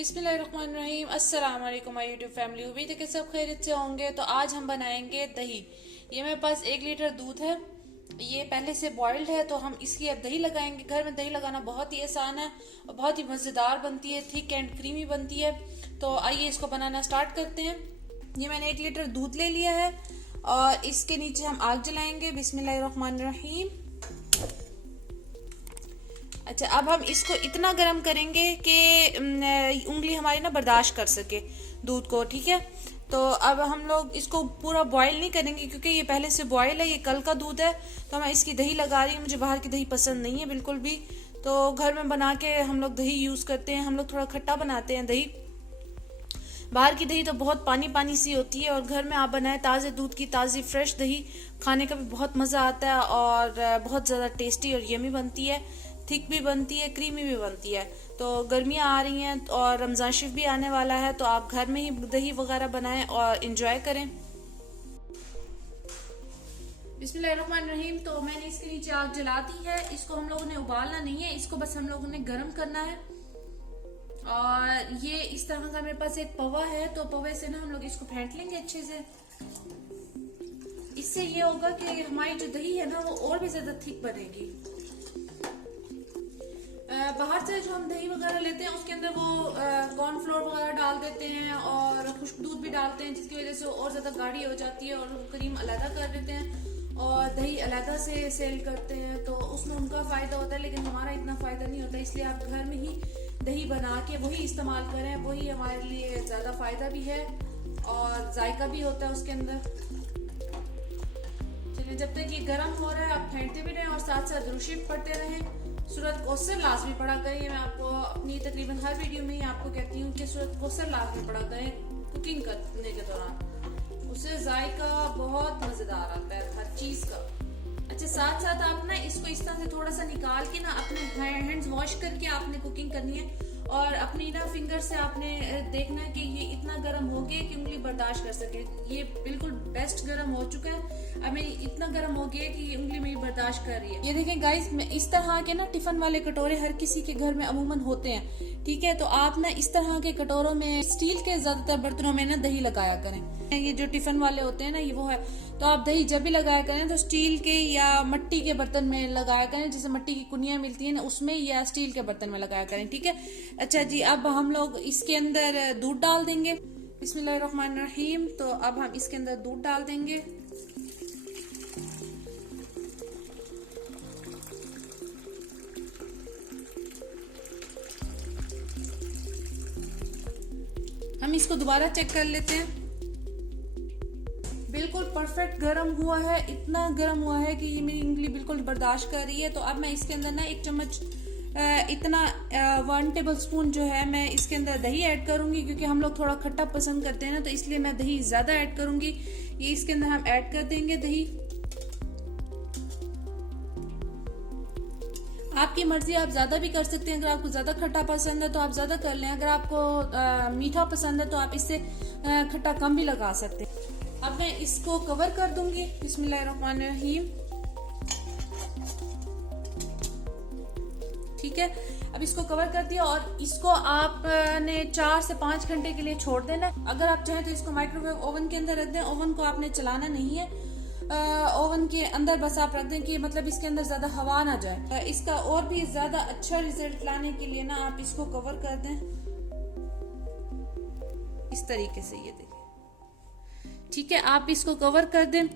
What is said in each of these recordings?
बिस्मिल्लाहिर्रहमानिर्रहीम। अस्सलाम वालेकुम माय यूट्यूब फैमिली। उम्मीद है कि सब खैरियत से होंगे। तो आज हम बनाएंगे दही। ये मेरे पास 1 लीटर दूध है, ये पहले से बॉइल्ड है। तो हम इसकी अब दही लगाएंगे। घर में दही लगाना बहुत ही आसान है और बहुत ही मज़ेदार बनती है, थिक एंड क्रीमी बनती है। तो आइए इसको बनाना स्टार्ट करते हैं। ये मैंने 1 लीटर दूध ले लिया है और इसके नीचे हम आग जलाएंगे। बिस्मिल्लाहिर्रहमानिर्रहीम। अच्छा, अब हम इसको इतना गर्म करेंगे कि उंगली हमारी ना बर्दाश्त कर सके दूध को, ठीक है। तो अब हम लोग इसको पूरा बॉईल नहीं करेंगे क्योंकि ये पहले से बॉईल है, ये कल का दूध है। तो मैं इसकी दही लगा रही हूँ। मुझे बाहर की दही पसंद नहीं है बिल्कुल भी। तो घर में बना के हम लोग दही यूज़ करते हैं। हम लोग थोड़ा खट्टा बनाते हैं दही। बाहर की दही तो बहुत पानी पानी सी होती है और घर में आप बनाएं ताज़े दूध की ताज़ी फ्रेश दही, खाने का भी बहुत मज़ा आता है और बहुत ज़्यादा टेस्टी और यमी बनती है, थिक भी बनती है, क्रीमी भी बनती है। तो गर्मियाँ आ रही हैं और रमज़ान शरीफ भी आने वाला है, तो आप घर में ही दही वगैरह बनाएं और इंजॉय करें। बिस्मिल्लाहिर्रहमानिर्रहीम। तो मैंने इसके नीचे आग जला दी है। इसको हम लोगों ने उबालना नहीं है, इसको बस हम लोगों ने गर्म करना है। और ये इस तरह का मेरे पास एक पवा है, तो पवे से ना हम लोग इसको फेंट लेंगे अच्छे से। इससे ये होगा कि हमारी जो दही है ना वो और भी ज्यादा थिक बनेगी। बाहर से जो हम दही वगैरह लेते हैं उसके अंदर वो कॉर्नफ्लोर वगैरह डाल देते हैं और खुश्क दूध भी डालते हैं, जिसकी वजह से और ज्यादा गाढ़ी हो जाती है और क्रीम अलग कर देते हैं और दही अलग से सेल करते हैं। तो उसमें उनका फायदा होता है लेकिन हमारा इतना फायदा नहीं होता। इसलिए आप घर में ही दही बना के वही इस्तेमाल करें, वही हमारे लिए ज्यादा फायदा भी है और जायका भी होता है उसके अंदर। चलिए, जब तक ये गर्म हो रहा है आप फेंटते भी रहें और साथ साथ दुरूद शरीफ पढ़ते रहें। सूरत कौसर लाजमी पढ़ा करें। मैं आपको अपनी तकरीबन हर वीडियो में ही आपको कहती हूँ कि सूरत कौसर लाजमी पढ़ा करें कुकिंग करने के दौरान। उससे जायका बहुत मजेदार आता है हर चीज का। अच्छा, साथ साथ आप ना इसको इस तरह से थोड़ा सा निकाल के ना अपने हैंड्स वॉश करके आपने कुकिंग करनी है और अपनी ना फिंगर से आपने देखना है कि ये इतना गर्म हो गया कि उंगली बर्दाश्त कर सके। ये बिल्कुल बेस्ट गर्म हो चुका है। अब मेरी इतना गर्म हो गया कि ये उंगली मेरी बर्दाश्त कर रही है। ये देखें गाइस, इस तरह के ना टिफिन वाले कटोरे हर किसी के घर में अमूमन होते हैं, ठीक है। तो आप ना इस तरह के कटोरों में, स्टील के ज्यादातर बर्तनों में ना दही लगाया करें। ये जो टिफिन वाले होते हैं ना, ये वो है। तो आप दही जब भी लगाया करें तो स्टील के या मिट्टी के बर्तन में लगाया करें, जैसे मिट्टी की कुनियाँ मिलती है ना उसमें, या स्टील के बर्तन में लगाया करें, ठीक है। अच्छा जी, अब हम लोग इसके अंदर दूध डाल देंगे। बिस्मिल्लाहिर्रहमानिर्रहीम। तो अब हम इसके अंदर दूध डाल देंगे। हम इसको दोबारा चेक कर लेते हैं। बिल्कुल परफेक्ट गर्म हुआ है, इतना गर्म हुआ है कि ये मेरी उंगली बिल्कुल बर्दाश्त कर रही है। तो अब मैं इसके अंदर ना 1 चम्मच इतना 1 टेबल स्पून जो है मैं इसके अंदर दही ऐड करूंगी, क्योंकि हम लोग थोड़ा खट्टा पसंद करते हैं ना, तो इसलिए मैं दही ज्यादा ऐड करूंगी। ये इसके अंदर हम ऐड कर देंगे दही। आपकी मर्जी, आप ज्यादा भी कर सकते हैं। अगर आपको ज्यादा खट्टा पसंद है तो आप ज्यादा कर लें। अगर आपको मीठा पसंद है तो आप इससे खट्टा कम भी लगा सकते हैं। अब मैं इसको कवर कर दूंगी। बिस्मिल्लाहिर्रहमानिर्रहीम। ठीक है, अब इसको कवर कर दिया और इसको आपने 4 से 5 घंटे के लिए छोड़ देना। अगर आप चाहें तो इसको माइक्रोवेव ओवन के अंदर रख दें। ओवन को आपने चलाना नहीं है, ओवन के अंदर बस आप रख दें कि मतलब इसके अंदर ज्यादा हवा ना जाए। इसका और भी ज्यादा अच्छा रिजल्ट लाने के लिए ना आप इसको कवर कर दें इस तरीके से, ये देखिए, ठीक है। आप इसको कवर कर दें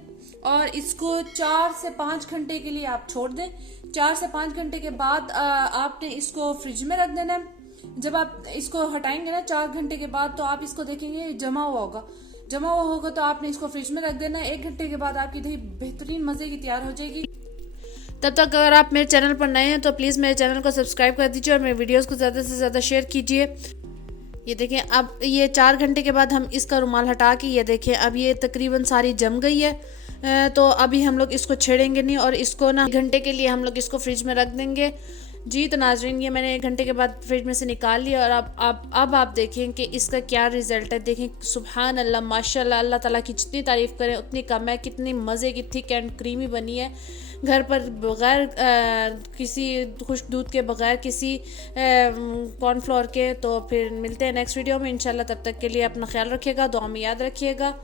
और इसको 4 से 5 घंटे के लिए आप छोड़ दें। 4 से 5 घंटे के बाद आपने इसको फ्रिज में रख देना है। जब आप इसको हटाएंगे ना 4 घंटे के बाद, तो आप इसको देखेंगे जमा हुआ होगा। जमा हुआ होगा तो आपने इसको फ्रिज में रख देना है। 1 घंटे के बाद आपकी दही बेहतरीन मजे की तैयार हो जाएगी। तब तक अगर आप मेरे चैनल पर नए हैं तो प्लीज़ मेरे चैनल को सब्सक्राइब कर दीजिए और मेरे वीडियोस को ज़्यादा से ज़्यादा शेयर कीजिए। ये देखें, अब ये 4 घंटे के बाद हम इसका रुमाल हटा के, ये देखें, अब ये तकरीबन सारी जम गई है। तो अभी हम लोग इसको छेड़ेंगे नहीं और इसको ना 1 घंटे के लिए हम लोग इसको फ्रिज में रख देंगे जी। तो नाज़रीन, ये मैंने 1 घंटे के बाद फ्रिज में से निकाल लिया और अब आप देखें कि इसका क्या रिजल्ट है। देखें, सुभान अल्लाह, माशाल्लाह, अल्लाह ताला की जितनी तारीफ़ करें उतनी कम है। कितनी मज़े की थिक एंड क्रीमी बनी है। घर पर बगैर किसी खुश्क दूध के, बगैर किसी कॉर्नफ्लोर के। तो फिर मिलते हैं नेक्स्ट वीडियो में इंशाल्लाह। तब तक के लिए अपना ख्याल रखिएगा, दुआ में याद रखिएगा।